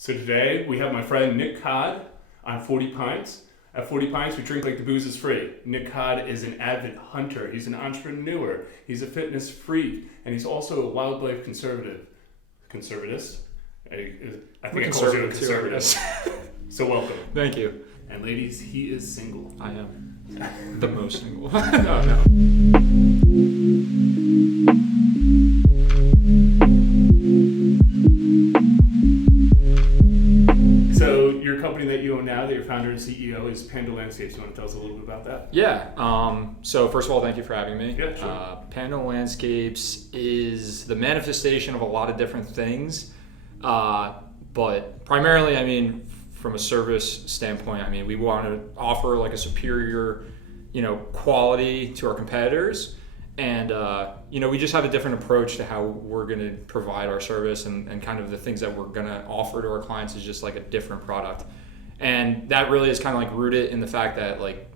So today we have my friend Nick Kraus on 40 Pints. At 40 Pints, we drink like the booze is free. Nick Kraus is an avid hunter. He's an entrepreneur. He's a fitness freak, and he's also a wildlife conservatist. I think I called you a conservative. So welcome. Thank you. And ladies, he is single. I am the most single. No. So your company that you own now, that you're founder and CEO, is Pando Landscapes. You want to tell us a little bit about that? Yeah. So first of all, thank you for having me. Yeah, sure. Pando Landscapes is the manifestation of a lot of different things. But primarily, I mean, from a service standpoint, I mean, we want to offer like a superior, quality to our competitors. And, we just have a different approach to how we're going to provide our service and kind of the things that we're going to offer to our clients is just like a different product. And that really is kind of like rooted in the fact that like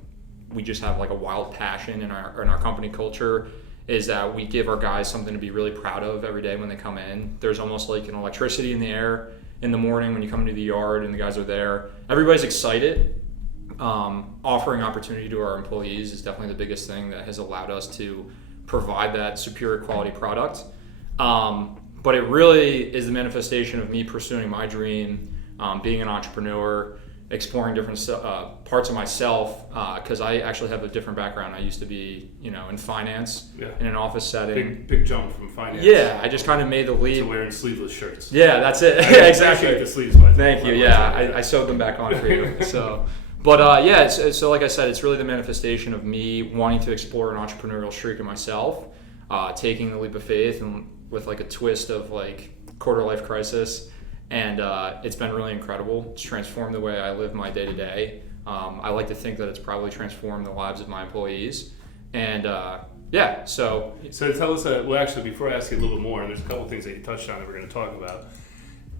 we just have like a wild passion in our company culture, is that we give our guys something to be really proud of every day when they come in. There's almost like an electricity in the air in the morning when you come into the yard and the guys are there. Everybody's excited. Offering opportunity to our employees is definitely the biggest thing that has allowed us to provide that superior quality product. But it really is the manifestation of me pursuing my dream, being an entrepreneur, exploring different parts of myself, because I actually have a different background. I used to be, in finance, in an office setting. Big jump from finance. Yeah, I just kind of made the leap. To wearing sleeveless shirts. Yeah, that's it. Exactly. The sleeves, by Thank you. Yeah, I sewed them back on for you. So. But so like I said, it's really the manifestation of me wanting to explore an entrepreneurial streak in myself, taking the leap of faith and with like a twist of like quarter life crisis. And it's been really incredible. It's transformed the way I live my day to day. I like to think that it's probably transformed the lives of my employees. And so tell us, well actually before I ask you a little bit more, and there's a couple things that you touched on that we're going to talk about.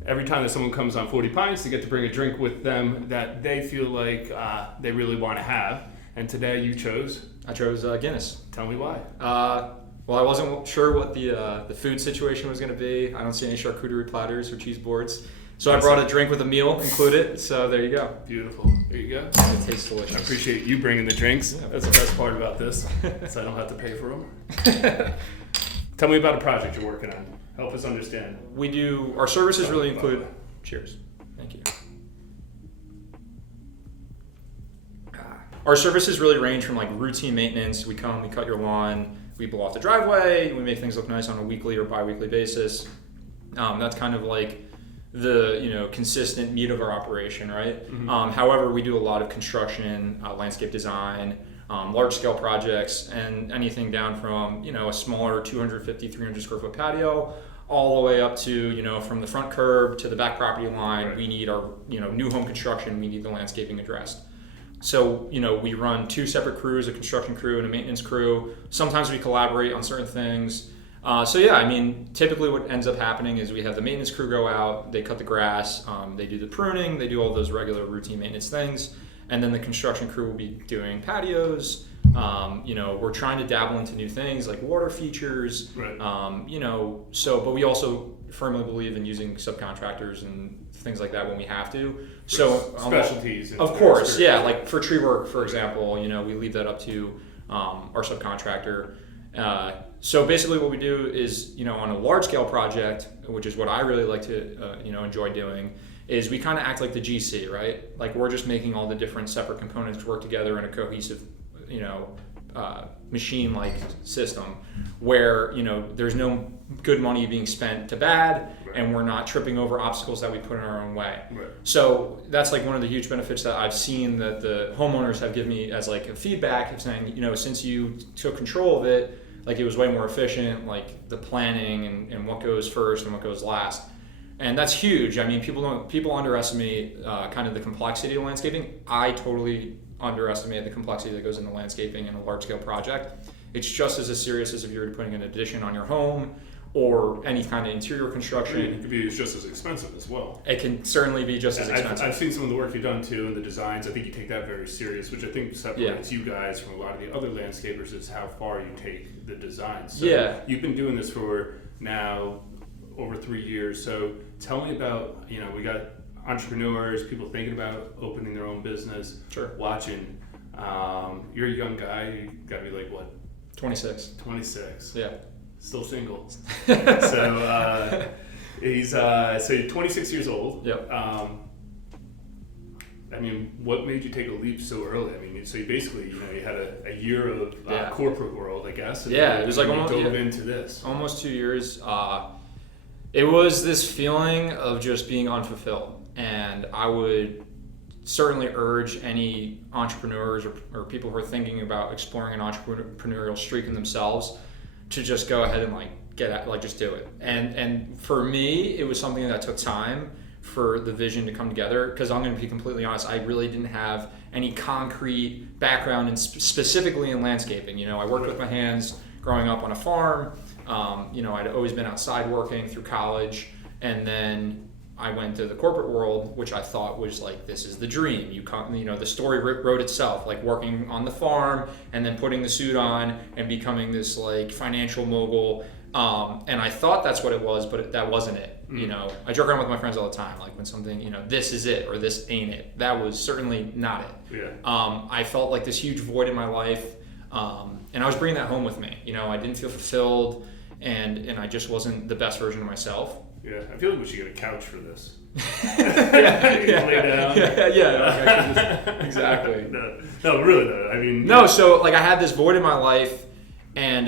Every time that someone comes on 40 Pints, they get to bring a drink with them that they feel like they really want to have. And today you chose? I chose Guinness. Tell me why. Well, I wasn't sure what the food situation was going to be. I don't see any charcuterie platters or cheese boards. So I brought a drink with a meal included. So there you go. Beautiful. There you go. It tastes delicious. I appreciate you bringing the drinks. Yeah. That's the best part about this. So I don't have to pay for them. Tell me about a project you're working on. Help us understand. Our services really include, cheers, thank you. Our services really range from like routine maintenance. We come, we cut your lawn, we blow off the driveway, we make things look nice on a weekly or bi-weekly basis. That's kind of like the consistent meat of our operation, right? Mm-hmm. However, we do a lot of construction, landscape design, large scale projects, and anything down from a smaller 250, 300 square foot patio all the way up to from the front curb to the back property line. Right. We need our new home construction, we need the landscaping addressed. So we run two separate crews, a construction crew and a maintenance crew. Sometimes we collaborate on certain things. Typically what ends up happening is we have the maintenance crew go out, they cut the grass, they do the pruning, they do all those regular routine maintenance things. And then the construction crew will be doing patios. We're trying to dabble into new things like water features. Right. But we also firmly believe in using subcontractors and things like that when we have to. Specialties. Of course, yeah. Like for tree work, for example, we leave that up to our subcontractor. So basically what we do is, on a large scale project, which is what I really like to, enjoy doing, is we kind of act like the GC, right? Like we're just making all the different separate components work together in a cohesive, machine-like system where, there's no good money being spent to bad, right, and we're not tripping over obstacles that we put in our own way. Right. So that's like one of the huge benefits that I've seen that the homeowners have given me as like a feedback of saying, since you took control of it, like it was way more efficient, like the planning and what goes first and what goes last. And that's huge. I mean, people underestimate kind of the complexity of landscaping. I totally underestimate the complexity that goes into landscaping in a large-scale project. It's just as serious as if you were putting an addition on your home or any kind of interior construction. It could be just as expensive as well. It can certainly be just as expensive. I've seen some of the work you've done too and the designs. I think you take that very serious, which I think separates you guys from a lot of the other landscapers is how far you take the designs. So you've been doing this for now over 3 years. So tell me about, we got entrepreneurs, people thinking about opening their own business, watching. You're a young guy. You gotta be like what? 26. 26. Yeah. Still single. So so you're 26 years old. Yep. I mean, what made you take a leap so early? I mean, so you basically, you had a year of corporate world, I guess. Yeah, it was like almost dove into this. Almost 2 years. It was this feeling of just being unfulfilled, and I would certainly urge any entrepreneurs or people who are thinking about exploring an entrepreneurial streak in themselves to just go ahead and just do it. And for me, it was something that took time for the vision to come together, because I'm going to be completely honest, I really didn't have any concrete background in specifically in landscaping. I worked with my hands growing up on a farm. I'd always been outside working through college, and then I went to the corporate world, which I thought was like, this is the dream. The story wrote itself, like working on the farm and then putting the suit on and becoming this like financial mogul. And I thought that's what it was, but that wasn't it. I joke around with my friends all the time, like when something, this is it or this ain't it. That was certainly not it. Yeah. I felt like this huge void in my life, and I was bringing that home with me. I didn't feel fulfilled, and I just wasn't the best version of myself. Yeah, I feel like we should get a couch for this. Lay down. Exactly. No, really though. I mean. No, so like I had this void in my life, and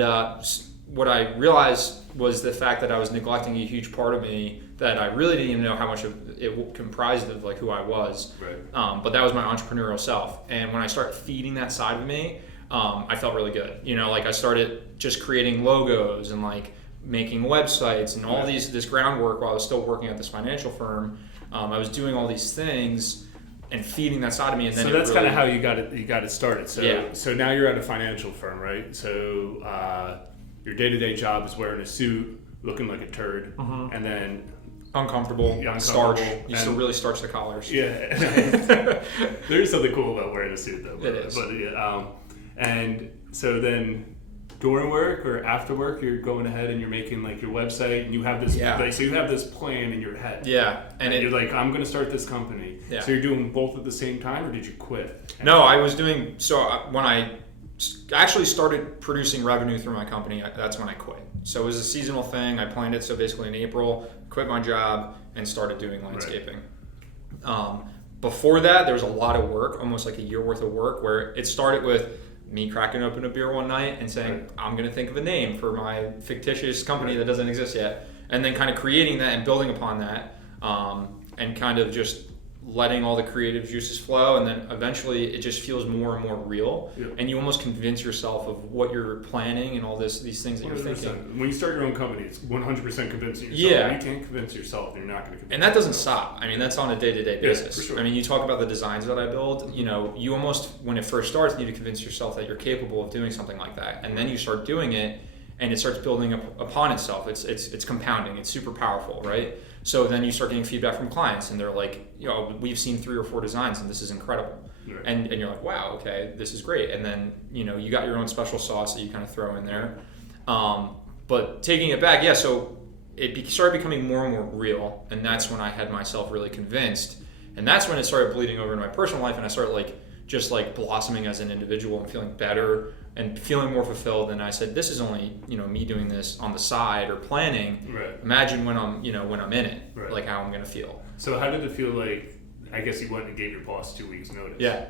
what I realized was the fact that I was neglecting a huge part of me that I really didn't even know how much of it comprised of like who I was. Right. But that was my entrepreneurial self, and when I started feeding that side of me, I felt really good. Like I started just creating logos and like making websites and all this groundwork while I was still working at this financial firm. I was doing all these things and feeding that side of me, and then so that's kind of how you got it started. So now you're at a financial firm, right? So your day-to-day job is wearing a suit, looking like a turd, and then uncomfortable, starch. You still really starch the collars. Yeah. There's something cool about wearing a suit though. It is. But and so then during work or after work, you're going ahead and you're making like your website, and you have this so you have this plan in your head. Yeah. And you're like, I'm going to start this company. Yeah. So you're doing both at the same time, or did you quit? No, I was doing when I actually started producing revenue through my company, that's when I quit. So it was a seasonal thing. I planned it so basically in April, quit my job and started doing landscaping. Right. Before that, there was a lot of work, almost like a year worth of work, where it started with me cracking open a beer one night and saying, I'm going to think of a name for my fictitious company that doesn't exist yet, and then kind of creating that and building upon that, and kind of just letting all the creative juices flow, and then eventually it just feels more and more real, and you almost convince yourself of what you're planning and all these things that 100%. You're thinking. When you start your own company, it's 100% convincing yourself. Yeah. You can't convince yourself, you're not going to convince And that doesn't yourself. stop. I mean, that's on a day-to-day basis. For sure. I mean, you talk about the designs that I build, you almost, when it first starts, need to convince yourself that you're capable of doing something like that, and then you start doing it, and it starts building up upon itself. It's compounding. It's super powerful, right? So then you start getting feedback from clients, and they're like, we've seen 3 or 4 designs, and this is incredible. Right. And you're like, wow, okay, this is great. And then you got your own special sauce that you kind of throw in there. But taking it back, so it started becoming more and more real, and that's when I had myself really convinced, and that's when it started bleeding over into my personal life, and I started just blossoming as an individual and feeling better and feeling more fulfilled. And I said, this is only me doing this on the side or planning. Right. Imagine when I'm when I'm in it, right. like how I'm gonna feel. So how did it feel like? I guess you went and gave your boss 2 weeks notice. Yeah.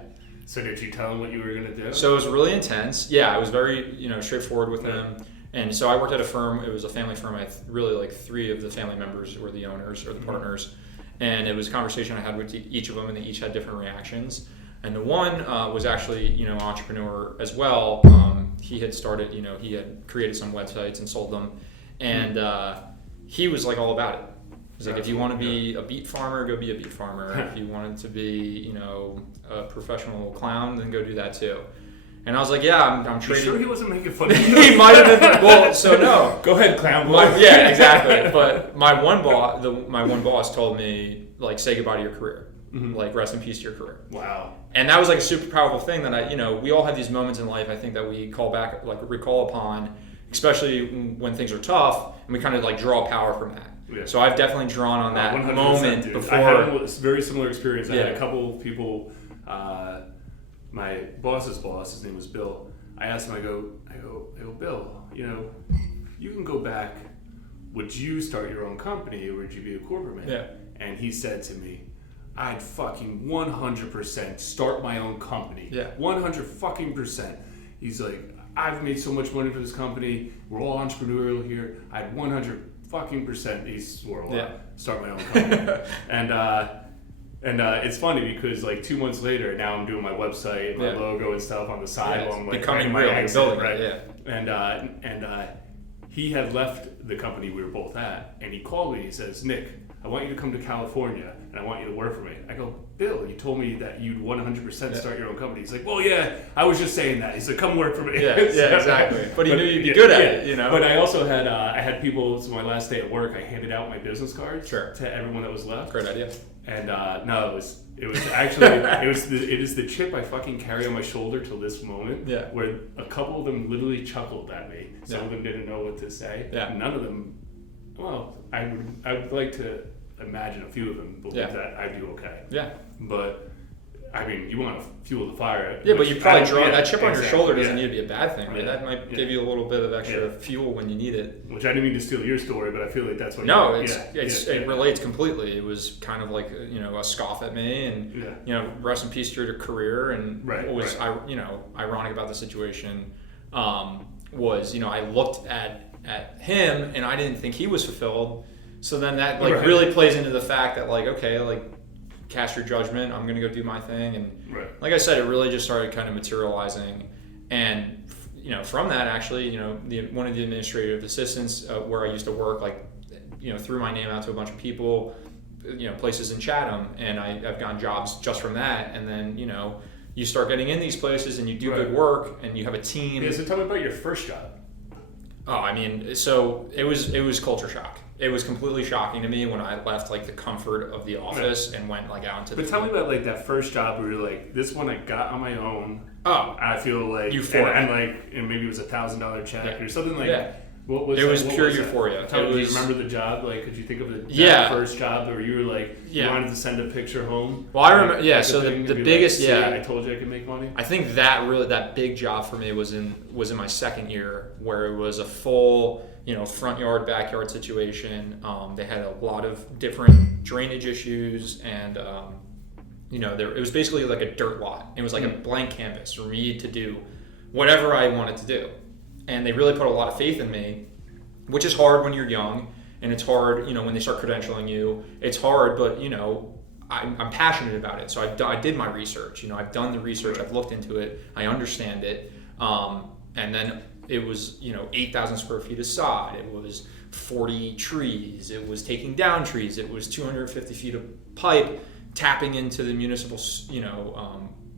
So did you tell him what you were gonna do? So it was really intense. Yeah, I was very straightforward with him. And so I worked at a firm. It was a family firm. I really 3 of the family members were the owners or the partners, and it was a conversation I had with each of them, and they each had different reactions. And the one was actually, an entrepreneur as well. He had started, he had created some websites and sold them. And he was all about it. He's like, if you want to be a beet farmer, go be a beet farmer. If you wanted to be, a professional clown, then go do that too. And I was like, yeah, I'm trading. You sure he wasn't making fun of you? He might have been. Well, so no. Go ahead, clown boy. Yeah, exactly. But my one boss told me, say goodbye to your career. Mm-hmm. Rest in peace to your career. Wow. And that was a super powerful thing that we all have these moments in life, I think, that we recall upon, especially when things are tough, and we kind of draw power from that. Yeah. So I've definitely drawn on that 100%, moment dude. before. I had a very similar experience. I Yeah. had a couple of people, my boss's boss, his name was Bill. I asked him, I go, Bill, you know, you can go back. Would you start your own company or would you be a corporate man? Yeah. And he said to me, I'd fucking 100% start my own company. Yeah. 100%. He's like, I've made so much money for this company. We're all entrepreneurial here. I'd 100%. He swore a lot. Start my own company. And it's funny because like 2 months later, now I'm doing my website, my logo and stuff on the side while I'm like becoming my real, exit, building right? it. Yeah. And he had left the company we were both at, and he called me. He says, Nick, I want you to come to California, and I want you to work for me. I go, Bill, you told me that you'd 100% start your own company. He's like, well, yeah, I was just saying that. He said, come work for me. Yeah, exactly. But he knew you'd be good at it, you know. But I also had I had people. So my last day at work, I handed out my business cards to everyone that was left. Great idea. And no, it was actually it is the chip I fucking carry on my shoulder till this moment. Yeah. Where a couple of them literally chuckled at me. Some of them didn't know what to say. Yeah. None of them. Well, I would like to imagine a few of them believe that I'd do okay. Yeah. But I mean, you want to fuel the fire. Yeah, but you probably draw that chip on your exactly, shoulder doesn't need to be a bad thing, right? Yeah. That might give you a little bit of extra fuel when you need it. Which I didn't mean to steal your story, but I feel like that's what. No, it relates completely. It was kind of like a scoff at me, and rest in peace to your career. And what was ironic about the situation was I looked at him and I didn't think he was fulfilled. So then that really plays into the fact that cast your judgment. I'm gonna go do my thing, and like I said, it really just started kind of materializing. And from that, actually, one of the administrative assistants where I used to work, threw my name out to a bunch of people, places in Chatham, and I've gotten jobs just from that. And then you start getting in these places, and you do good work, and you have a team. Yeah, so tell me about your first job. Oh, I mean, so it was culture shock. It was completely shocking to me when I left the comfort of the office and went out into the. But tell me about that first job where you're like, this one I got on my own. Oh, I feel like euphoria. And maybe it was $1,000 check or something like. Yeah. What was it? Was what pure was euphoria. Do you remember the job? Could you think of the first job where you were you wanted to send a picture home? Well, I remember. Yeah. So the biggest. I told you I could make money. I think that big job for me was in my second year, where it was a full front yard, backyard situation. They had a lot of different drainage issues, and it was basically like a dirt lot. It was like a blank canvas for me to do whatever I wanted to do. And they really put a lot of faith in me, which is hard when you're young, and it's hard, when they start credentialing you. It's hard, but I'm passionate about it. So I did my research. I've done the research. I've looked into it. I understand it. And then it was 8,000 square feet of sod. It was 40 trees. It was taking down trees. It was 250 feet of pipe tapping into the municipal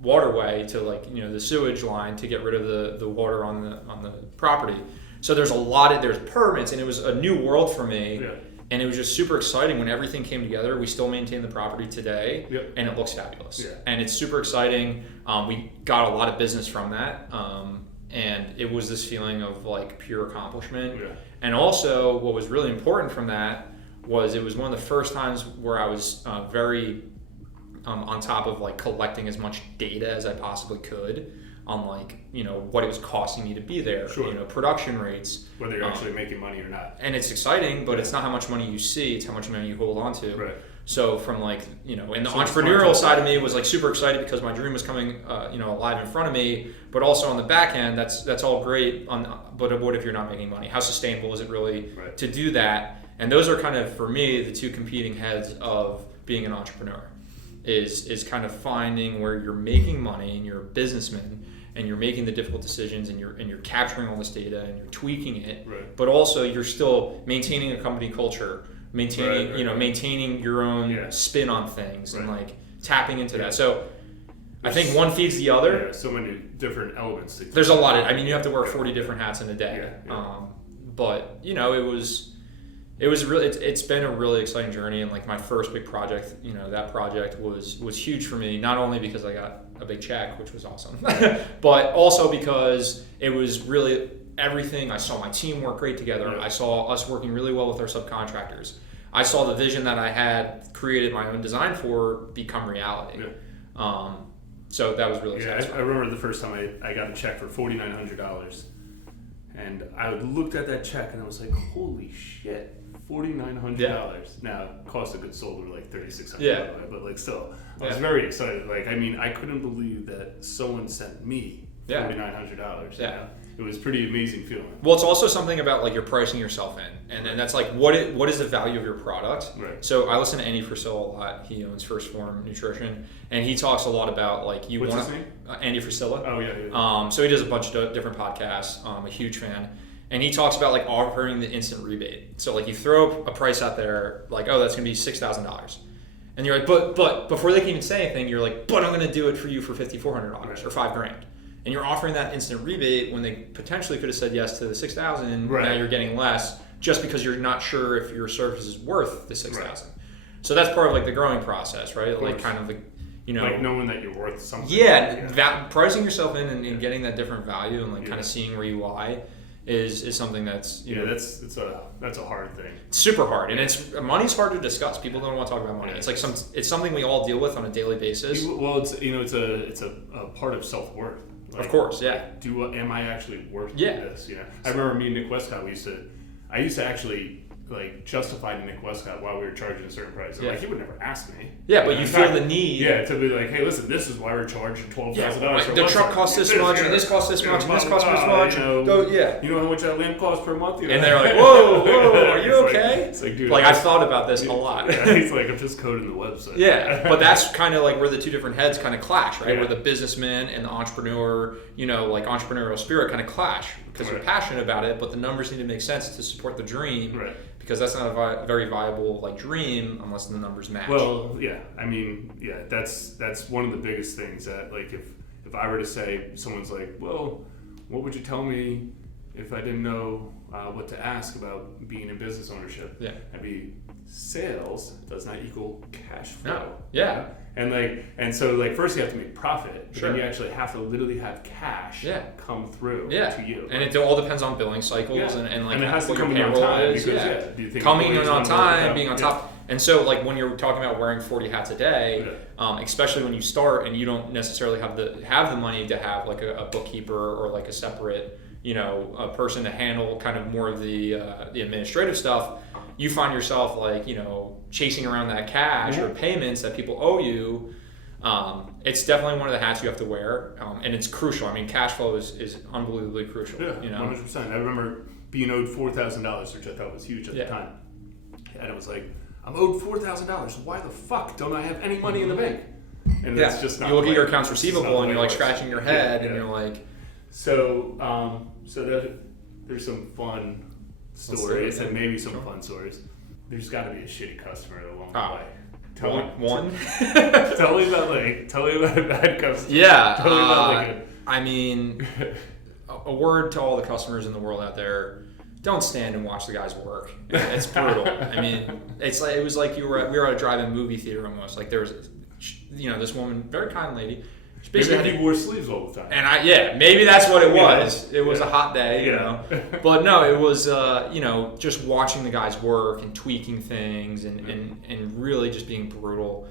waterway to the sewage line to get rid of the water on the property. So there's there's permits, and it was a new world for me. Yeah. And it was just super exciting when everything came together. We still maintain the property today, and it looks fabulous. Yeah. And it's super exciting. We got a lot of business from that, and it was this feeling of pure accomplishment. Yeah. And also, what was really important from that was it was one of the first times where I was very on top of collecting as much data as I possibly could on what it was costing me to be there. Sure. Production rates, whether you're actually making money or not. And it's exciting, but it's not how much money you see, it's how much money you hold on to. Right. So from and the entrepreneurial side of me was super excited because my dream was coming alive in front of me, but also on the back end that's all great but what if you're not making money? How sustainable is it really to do that? And those are kind of, for me, the two competing heads of being an entrepreneur. Is kind of finding where you're making money and you're a businessman and you're making the difficult decisions and you're capturing all this data and you're tweaking it, but also you're still maintaining a company culture, maintaining your own spin on things and tapping into that. So I think one feeds the other. Yeah, so many different elements. There's a lot of. You have to wear 40 different hats in a day. But it was really. It's been a really exciting journey, and my first big project. That project was huge for me. Not only because I got a big check, which was awesome, but also because it was really everything. I saw my team work great together. I saw us working really well with our subcontractors. I saw the vision that I had created my own design for become reality. Yeah. So that was really satisfying. I remember the first time I got a check for $4,900, and I looked at that check and I was like, holy shit, $4,900. Yeah. Now, cost of goods sold were like $3,600, Yeah. but like still, I was very excited. Like, I mean, I couldn't believe that someone sent me $4,900. Yeah. You know? It was a pretty amazing feeling. Well, it's also something about like you're pricing yourself in, and that's like what is the value of your product. Right. So I listen to Andy Frisella a lot. He owns First Form Nutrition, and he talks a lot about like you want. What's his name? Andy Frisella. Oh yeah. So he does a bunch of different podcasts. I'm a huge fan, and he talks about like offering the instant rebate. So like you throw a price out there, like oh that's gonna be $6,000. And you're like, but before they can even say anything, you're like, but I'm gonna do it for you for $5,400 or $5,000. And you're offering that instant rebate when they potentially could have said yes to the $6,000. Right. Now you're getting less just because you're not sure if your service is worth the $6,000. Right. So that's part of like the growing process, right? Like kind of the, like knowing that you're worth something. Yeah, pricing yourself in and getting that different value and like kind of seeing where you lie is something that's that's a hard thing. It's super hard, and money's hard to discuss. People don't want to talk about money. It's like it's something we all deal with on a daily basis. Well, it's a part of self-worth. Like, of course, yeah. Am I actually worth Yeah. this? You know, I remember me and Nick Westcott. I used to actually like justify to Nick Westcott why we were charging a certain price. Like he would never ask me. Yeah, but you feel the need. Yeah, to be like, hey, listen, this is why we're charging $12,000. The truck costs this much, and this costs this much, and this costs this much. You know how much that lamp costs per month? And they're like, whoa, are you okay? It's like, dude, I've thought about this a lot. He's like, I'm just coding the website. Yeah, but that's kind of like where the two different heads kind of clash, right? Yeah. Where the businessman and the entrepreneur, like entrepreneurial spirit kind of clash because you're passionate about it, but the numbers need to make sense to support the dream. Right. Because that's not a very viable like dream unless the numbers match. Well, yeah, I mean, yeah, that's one of the biggest things that like if I were to say someone's like, well, what would you tell me if I didn't know what to ask about being in business ownership? Yeah, I'd be sales does not equal cash flow. No. Yeah. And so first you have to make profit, but Sure. then you actually have to literally have cash come through to you. And it all depends on billing cycles and and it has to what come your in on payroll time is. because do you think coming in employees on wanna work time, it being on out? top. And so like when you're talking about wearing 40 hats a day, especially when you start and you don't necessarily have the money to have like a bookkeeper or like a separate a person to handle kind of more of the administrative stuff, you find yourself like chasing around that cash or payments that people owe you. It's definitely one of the hats you have to wear, and it's crucial. I mean, cash flow is unbelievably crucial. Yeah, 100%. I remember being owed $4,000, which I thought was huge at the time, and it was like, I'm owed $4,000. Why the fuck don't I have any money in the bank? And that's just not. You look at like, your accounts receivable and you're like scratching your head, and you're like. So there's some fun stories and maybe some fun stories. There's got to be a shitty customer along the way. Tell me about a bad customer. Yeah. Tell me about I mean, a word to all the customers in the world out there: don't stand and watch the guys work. It's brutal. I mean, it was like we were at a drive-in movie theater almost. Like there was, this woman, very kind lady. Maybe he wore sleeves all the time. And maybe that's what it was. It was a hot day, But no, it was, just watching the guys work and tweaking things and really just being brutal.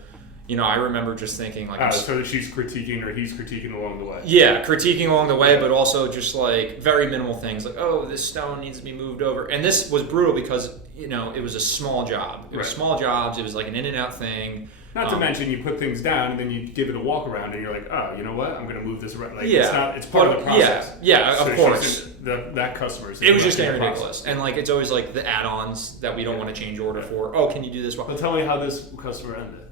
I remember just thinking like... so she's critiquing or he's critiquing along the way. Yeah, critiquing along the way, but also just like very minimal things like, oh, this stone needs to be moved over. And this was brutal because, it was a small job. It was small jobs. It was like an in and out thing. Not to mention you put things down and then you give it a walk around and you're like, oh, you know what? I'm going to move this around. Like, it's part of the process. Yeah, of course. That customer is. It was just getting ridiculous. And like, it's always like the add-ons that we don't want to change order for. Oh, can you do this? Well, tell me how this customer ended.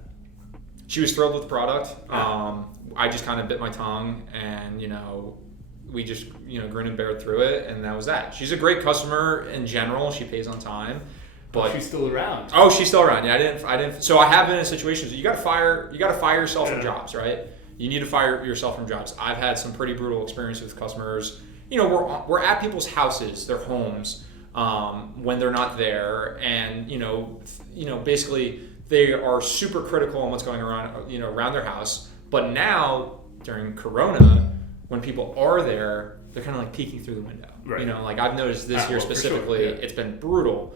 She was thrilled with the product. I just kind of bit my tongue and, we just, grin and bear through it. And that was that. She's a great customer in general. She pays on time. But she's still around. Oh, she's still around. Yeah, I didn't. So I have been in situations. You got to fire yourself from jobs, right? You need to fire yourself from jobs. I've had some pretty brutal experience with customers. We're at people's houses, their homes, when they're not there, and basically they are super critical on what's going around, around their house. But now during Corona, when people are there, they're kind of like peeking through the window. Right. Like I've noticed this year specifically. It's been brutal.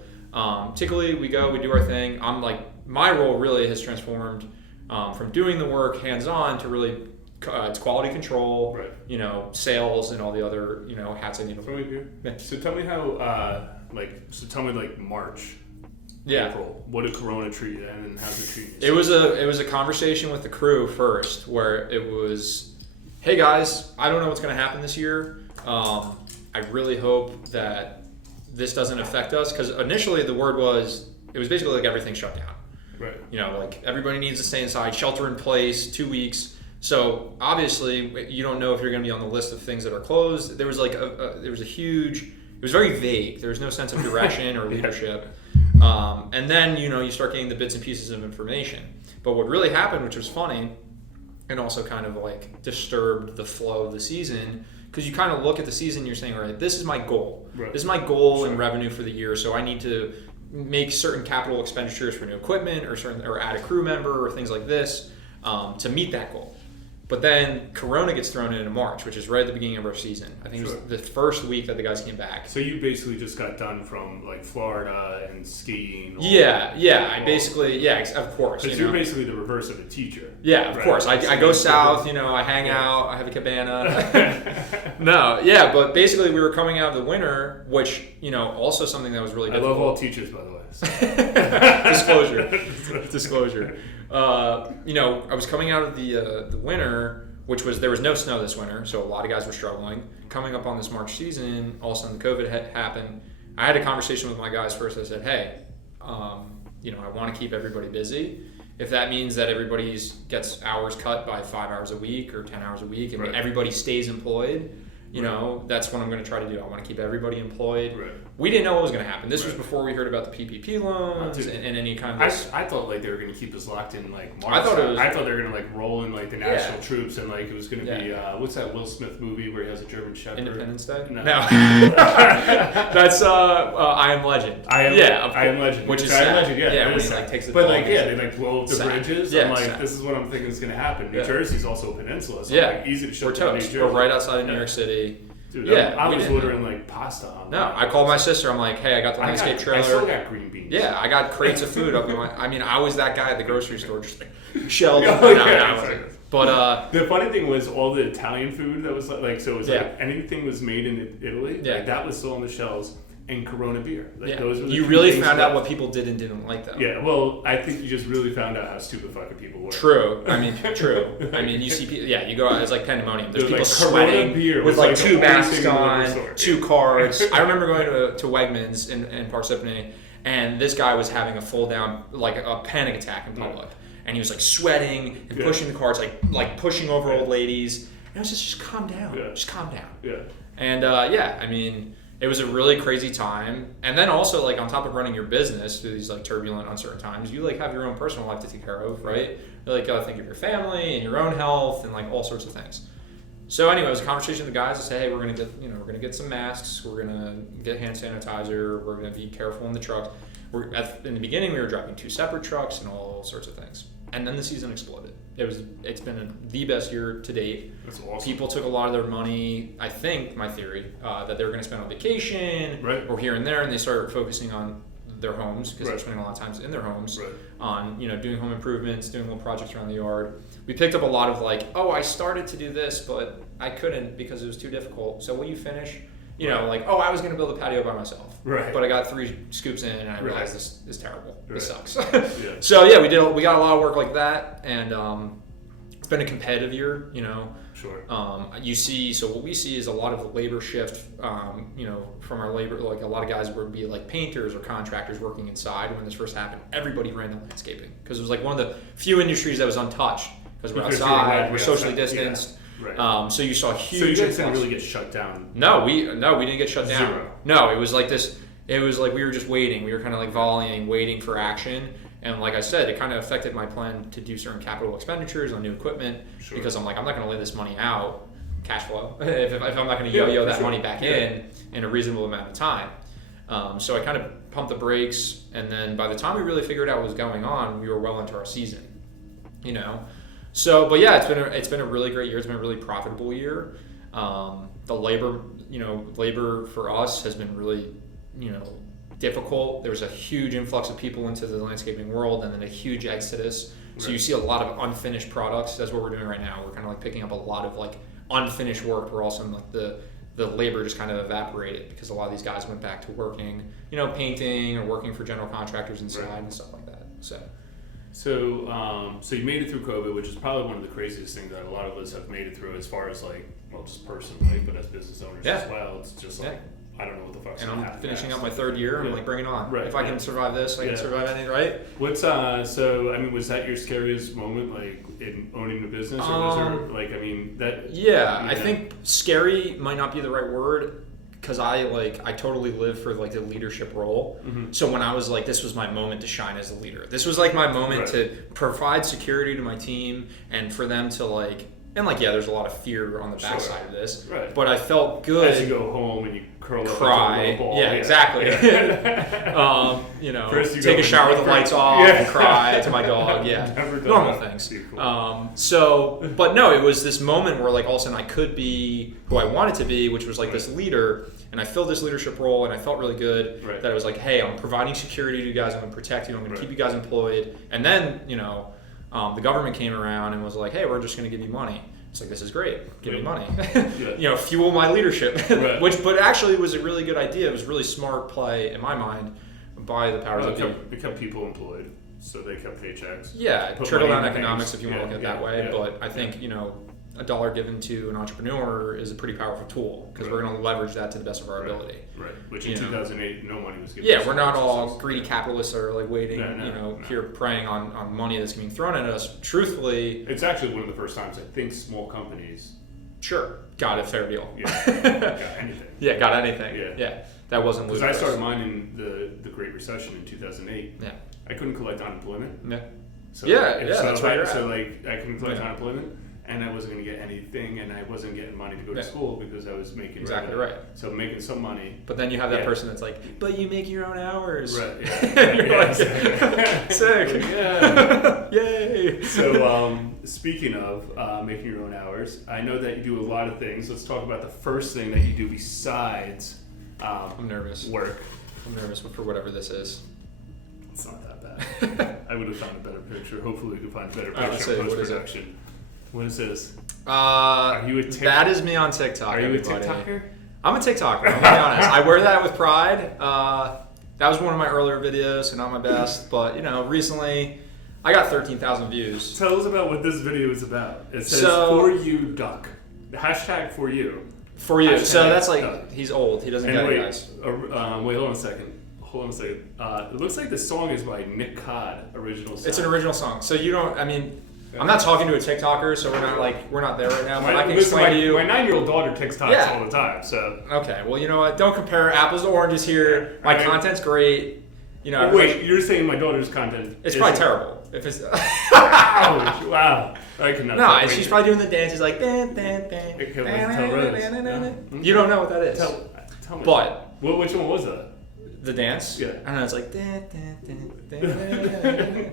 Typically, we do our thing. I'm like, my role really has transformed from doing the work hands-on to really it's quality control, Right. sales and all the other, hats I need to wear. Yeah. So tell me how, tell me March, Yeah. April. What did Corona treat you and how's it treat you? It was a conversation with the crew first where it was, hey guys, I don't know what's going to happen this year. I really hope that this doesn't affect us, because initially the word was, it was basically like everything shut down. Right. Like everybody needs to stay inside, shelter in place, 2 weeks. So obviously you don't know if you're going to be on the list of things that are closed. There was it was very vague. There was no sense of direction or leadership. And then, you start getting the bits and pieces of information. But what really happened, which was funny, and also kind of like disturbed the flow of the season, because you kind of look at the season, you're saying, all right, this is my goal. Right. This is my goal in revenue for the year, so I need to make certain capital expenditures for new equipment or add a crew member or things like this to meet that goal. But then Corona gets thrown in March, which is right at the beginning of our season. I think it was the first week that the guys came back. So you basically just got done from Florida and skiing. Of course. Because you're basically the reverse of a teacher. Yeah, of course. I go south, I hang out, I have a cabana. But basically we were coming out of the winter, which, also something that was really difficult. I love all teachers, by the way. Disclosure. I was coming out of the winter, which was, there was no snow this winter, so a lot of guys were struggling. Coming up on this March season, all of a sudden the COVID happened. I had a conversation with my guys first. I said, hey, I want to keep everybody busy. If that means that everybody gets hours cut by 5 hours a week or 10 hours a week, and everybody stays employed, that's what I'm going to try to do. I want to keep everybody employed. Right. We didn't know what was going to happen. This was before we heard about the PPP loans and any kind of. I thought they were going to keep us locked in March. I thought they were going to roll in the national troops and it was going to be what's that Will Smith movie where he has a German Shepherd? Independence Day? No. That's I Am Legend. I Am Legend. Which is I Am Legend. Yeah. Yeah, when he takes the. But they blow up the bridges. Yeah, I'm this is what I'm thinking is going to happen. New Jersey's also a peninsula, so easy to shut We're down New toast. Jersey. We're right outside of New York City. Dude, I was ordering pasta. I called my sister. I'm like, hey, I got the landscape trailer. I still got green beans. Yeah, I got crates of food up in my. I was that guy at the grocery store, just shelved. But the funny thing was all the Italian food that was anything was made in Italy. Yeah. That was still on the shelves. And Corona beer. Those were the you really found out what people did and didn't like, though. Yeah, well, I think you just really found out how stupid fucking people were. True. You see people, you go out, it's like pandemonium. There's people sweating with 2 masks on, 2 cards. I remember going to Wegmans in Parsippany, and this guy was having a full down, a panic attack in public. And he was sweating and pushing the cards, pushing over old ladies. And I was just calm down. Yeah. Just calm down. Yeah. And it was a really crazy time. And then also, on top of running your business through these, turbulent, uncertain times, you, have your own personal life to take care of, right? You, gotta think of your family and your own health and, all sorts of things. So anyway, it was a conversation with the guys to say, hey, we're gonna get some masks, we're gonna get hand sanitizer, we're gonna be careful in the trucks. In the beginning, we were driving 2 separate trucks and all sorts of things. And then the season exploded. It's been the best year to date. That's awesome. People took a lot of their money, I think, my theory, that they were going to spend on vacation or here and there, and they started focusing on their homes because they're spending a lot of time in their homes on doing home improvements, doing little projects around the yard. We picked up a lot of I started to do this, but I couldn't because it was too difficult. So will you finish? I was going to build a patio by myself, but I got 3 scoops in and I realized this is terrible. This sucks. So we got a lot of work like that, and it's been a competitive year. Sure. So what we see is a lot of the labor shift. From our labor, a lot of guys would be painters or contractors working inside. When this first happened, everybody ran to landscaping because it was one of the few industries that was untouched because we're outside, we're socially distanced. Yeah. Right. So you saw huge. So you guys didn't really get shut down. No, we didn't get shut down. Zero. No, it was this. It was we were just waiting. We were kind of volleying, waiting for action. And like I said, it kind of affected my plan to do certain capital expenditures on new equipment because I'm not going to lay this money out, cash flow, if I'm not going to yo-yo that money back in a reasonable amount of time. So I kind of pumped the brakes, and then by the time we really figured out what was going on, we were well into our season. So, but it's been a really great year. It's been a really profitable year. The labor for us has been really, difficult. There was a huge influx of people into the landscaping world, and then a huge exodus. So you see a lot of unfinished products. That's what we're doing right now. We're kind of like picking up a lot of like unfinished work. We're also in like the labor just kind of evaporated because a lot of these guys went back to working, painting or working for general contractors inside and stuff like that. So you made it through COVID, which is probably one of the craziest things that a lot of us have made it through as far as like, well, just personally, but as business owners as well. It's just like, I don't know what the fuck's going to happen. And I'm finishing up my third year. I'm like, bring it on. Right, if I can survive this, I can survive anything, right? What's so? I mean, was that your scariest moment, like in owning the business, or was there like, I mean, that? Yeah, I think scary might not be the right word, because I totally live for like the leadership role. Mm-hmm. So when I was like, this was my moment to shine as a leader. This was like my moment to provide security to my team and for them to like. And like, there's a lot of fear on the backside of this, but I felt good. As you go home and you curl up cry, into a little ball. Yeah, exactly. Yeah. Take a shower with the lights off and cry to my dog. Yeah, normal things. Cool. But no, it was this moment where like all of a sudden I could be who I wanted to be, which was like this leader, and I filled this leadership role, and I felt really good that it was like, hey, I'm providing security to you guys, I'm going to protect you, I'm going to keep you guys employed, and then the government came around and was like, hey, we're just going to give you money. It's like, this is great. Give me money. Fuel my leadership. But actually it was a really good idea. It was a really smart play in my mind by the powers that be. It kept people employed, so they kept paychecks. Yeah, trickle down economics if you want to look at it that way. Yeah. But I think, a dollar given to an entrepreneur is a pretty powerful tool because we're going to leverage that to the best of our ability. Right. Which in 2008, no money was given. Yeah, we're not all greedy capitalists that are like waiting, here preying on money that's being thrown at us. Truthfully, it's actually one of the first times I think small companies got a fair deal. Yeah, got anything. Yeah, got anything. Yeah. That wasn't ludicrous. Because I started mine in the Great Recession in 2008. Yeah. I couldn't collect unemployment. Yeah. So that's right. So like I couldn't collect unemployment. And I wasn't going to get anything, and I wasn't getting money to go to school because I was making right. So making some money. But then you have that person that's like, but you make your own hours. Right. Yeah. Sick. Yeah. Yay. So speaking of making your own hours, I know that you do a lot of things. Let's talk about the first thing that you do besides. I'm nervous. Work. I'm nervous for whatever this is. It's not that bad. I would have found a better picture. Hopefully, we can find a better picture in post-production. What is this? Are you a that is me on TikTok. Are you a TikToker? I'm a TikToker, I'm going to be honest. I wear that with pride. That was one of my earlier videos, so not my best. But, recently I got 13,000 views. Tell us about what this video is about. It says, for you, duck. Hashtag for you. For you. So that's like, he's old. He doesn't get it, guys. Wait, hold on a second. It looks like the song is by Nick Kraus, original song. It's an original song. So I'm not talking to a TikToker, so we're not there right now. But I can explain to you. My 9-year-old daughter TikToks all the time. So okay, well, you know what? Don't compare apples to oranges here. My content's great. Wait, you're saying my daughter's content? It's probably terrible. If it's wow, I cannot. No, she's probably doing the dances like. You don't know what that is. Tell me. But which one was that? The dance? Yeah. And it's like...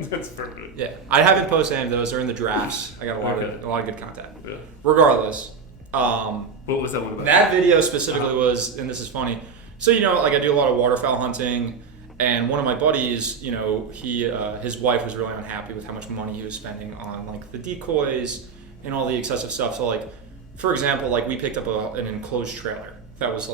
That's perfect. Yeah. I haven't posted any of those. They're in the drafts. I got a lot of good content. Yeah. Regardless. What was that one about? That video specifically was, and this is funny. So, I do a lot of waterfowl hunting, and one of my buddies, his wife was really unhappy with how much money he was spending on, the decoys and all the excessive stuff. So, for example, we picked up an enclosed trailer that was,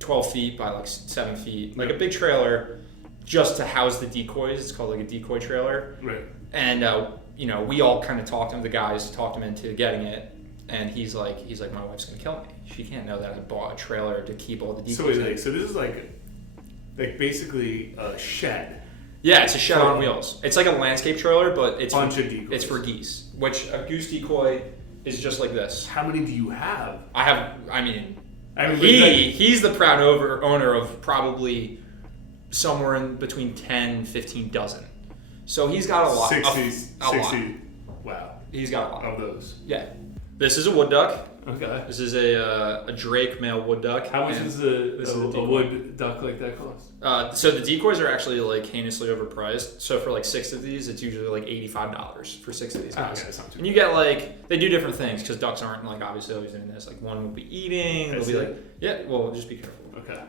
12 feet by 7 feet, a big trailer just to house the decoys. It's called a decoy trailer. Right. And we all kind of talked him, the guys talked him into getting it, and he's like, my wife's gonna kill me. She can't know that I bought a trailer to keep all the decoys. So this is basically a shed. Yeah, it's a shed on wheels. It's like a landscape trailer, but it's bunch of decoys. It's for geese, which a goose decoy is just like this. How many do you have? He's the proud owner of probably somewhere in between 10 and 15 dozen. So he's got a lot. 60. Wow. He's got a lot. Of those. Yeah. This is a wood duck. Okay. This is a Drake male wood duck. How much does a wood duck like that cost? So the decoys are actually heinously overpriced. So for 6 of these, it's usually $85 for 6 of these guys. Okay, that's not too and you get they do different things because ducks aren't obviously always doing this. One will be eating. They'll be just be careful. Okay.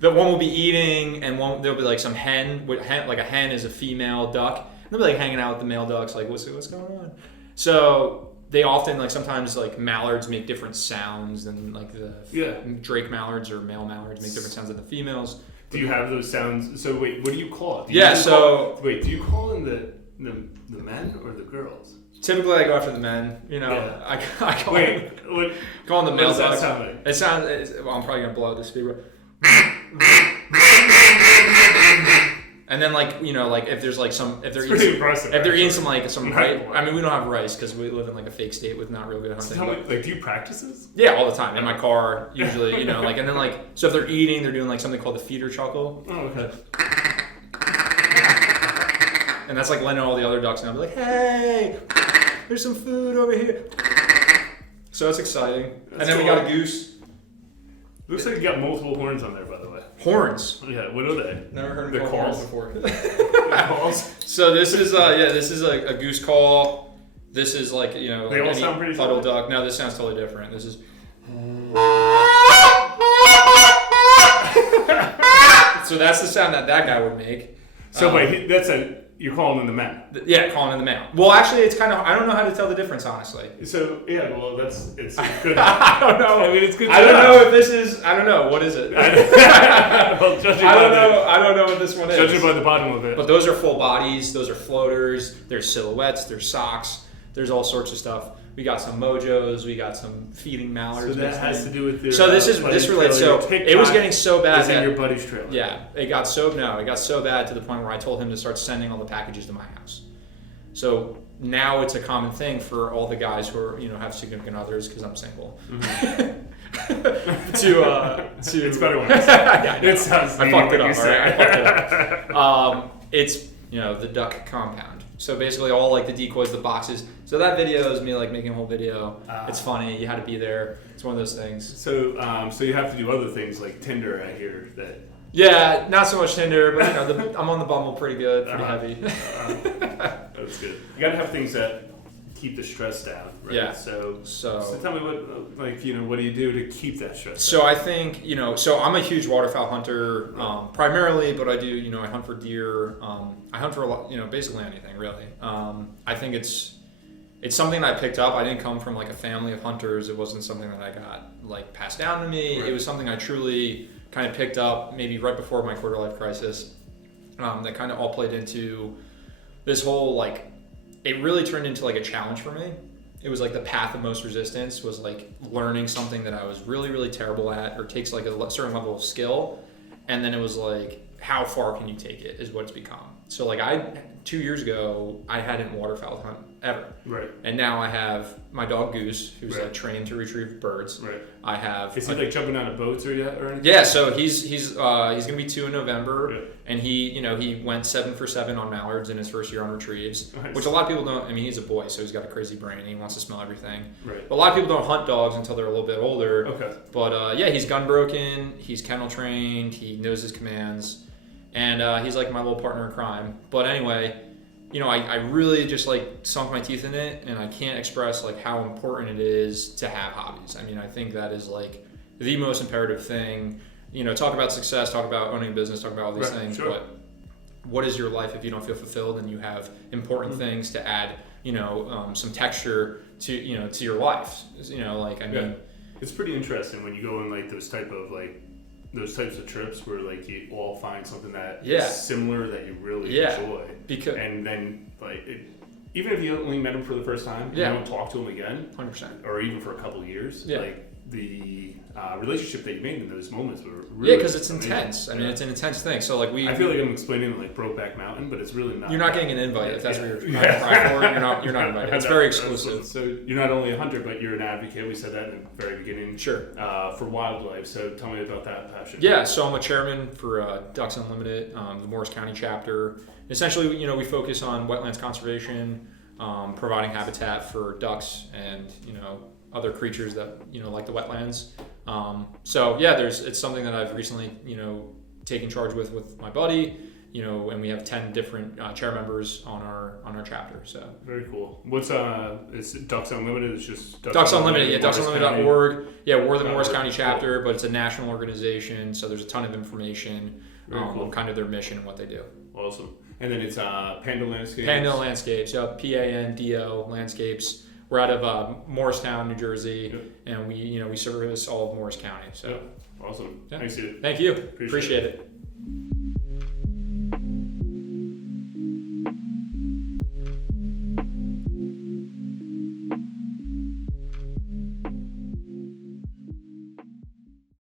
the one will be eating, and there'll be like some hen. Like a hen is a female duck. And they'll be like hanging out with the male ducks, like what's going on. So they often like sometimes like mallards make different sounds than like the Drake mallards or male mallards make different sounds than the females. Do you have those sounds? So wait, what do you call it? Do you call in the men or the girls? Typically, I go after the men. You know, I call in the male ducks. It sounds. Well, I'm probably gonna blow out the speaker. And then like if there's like if they're eating some rice. I mean, we don't have rice because we live in like a fake state with not real good hunting. So do you practice this? Yeah, all the time in my car usually. And then so if they're eating, they're doing like something called the feeder chuckle. Oh, okay. And that's like letting all the other ducks know. Be like, hey, there's some food over here. So that's exciting. And then we got a goose. Looks like you got multiple horns on there, by the way. Horns? Yeah, what are they? Never heard of the horns before. The calls? So this is a goose call. This is like, they all sound pretty puddle duck. No, this sounds totally different. This is So that's the sound that guy would make. So wait, you're calling in the men. Yeah, calling in the male. Well, actually, it's kind of, I don't know how to tell the difference, honestly. So, yeah, well, it's good. I don't know. I mean, it's good. I don't know if this is, I don't know. What is it? I don't know what this one is. Judging by the bottom of it. But those are full bodies. Those are floaters. There's silhouettes. There's socks. There's all sorts of stuff. We got some mojos. We got some feeding mallards. So that has to do with your. So this relates. So it was getting so bad that your buddy's trailer. Yeah, it got so bad to the point where I told him to start sending all the packages to my house. So now it's a common thing for all the guys who are have significant others, because I'm single. Mm-hmm. It's better when it sounds. I fucked it up. All right, I fucked it up. It's the duck compound. So basically all like the decoys, the boxes. So that video is me like making a whole video. It's funny. You had to be there. It's one of those things. So so you have to do other things like Tinder, I hear that. Yeah, not so much Tinder, but I'm on the Bumble pretty good, pretty heavy. That's good. You gotta have things that keep the stress down, right? Yeah. So tell me what do you do to keep that stress down? So I think so I'm a huge waterfowl hunter primarily, but I do I hunt for deer. I hunt for a lot, basically anything really. I think it's something that I picked up. I didn't come from like a family of hunters. It wasn't something that I got like passed down to me. Right. It was something I truly kind of picked up maybe right before my quarter life crisis. That kind of all played into this whole like. It really turned into like a challenge for me. It was like the path of most resistance was like learning something that I was really, really terrible at, or takes like a certain level of skill. And then it was like, how far can you take it is what it's become. So like 2 years ago, I hadn't waterfowl hunt ever. Right. And now I have my dog Goose, who's like trained to retrieve birds. Right. I have. Is he like jumping out of boats or anything? Yeah. So he's gonna be 2 in November, and he went 7 for 7 on mallards in his first year on retrieves, which a lot of people don't. I mean, he's a boy, so he's got a crazy brain and he wants to smell everything. Right. But a lot of people don't hunt dogs until they're a little bit older. Okay. But he's gun broken. He's kennel trained. He knows his commands. And he's like my little partner in crime. But anyway, I really just like sunk my teeth in it, and I can't express like how important it is to have hobbies. I mean, I think that is like the most imperative thing. Talk about success, talk about owning a business, talk about all these things. Sure. But what is your life if you don't feel fulfilled and you have important things to add, some texture to your life? It's pretty interesting when you go on like those types of trips where like you all find something that is similar that you really enjoy, and then even if you only met him for the first time, you don't talk to him again, 100%, or even for a couple of years, like the relationship that you made in those moments were really because it's intense. I mean, it's an intense thing. So like I feel like I'm explaining like Brokeback Mountain, but it's really not. You're not getting an invite if that's what you're trying to apply for. You're not invited. It's very exclusive. So you're not only a hunter, but you're an advocate. We said that in the very beginning. Sure. For wildlife. So tell me about that passion. Yeah. So I'm a chairman for Ducks Unlimited, the Morris County chapter. Essentially, we focus on wetlands conservation, providing habitat for ducks and other creatures that like the wetlands. It's something that I've recently taken charge with my buddy. and we have 10 different chair members on our chapter. So very cool. What's it's Ducks Unlimited? It's just Ducks Unlimited. Yeah, ducksunlimited.org. Yeah, we're the Morris County chapter, cool. but it's a national organization, so there's a ton of information on kind of their mission and what they do. Awesome. And then it's Pando Landscapes. Pando Landscapes. Pando Landscapes. We're out of Morristown, New Jersey, and we service all of Morris County. So awesome. Yeah. Thanks, dude. Thank you. Appreciate it.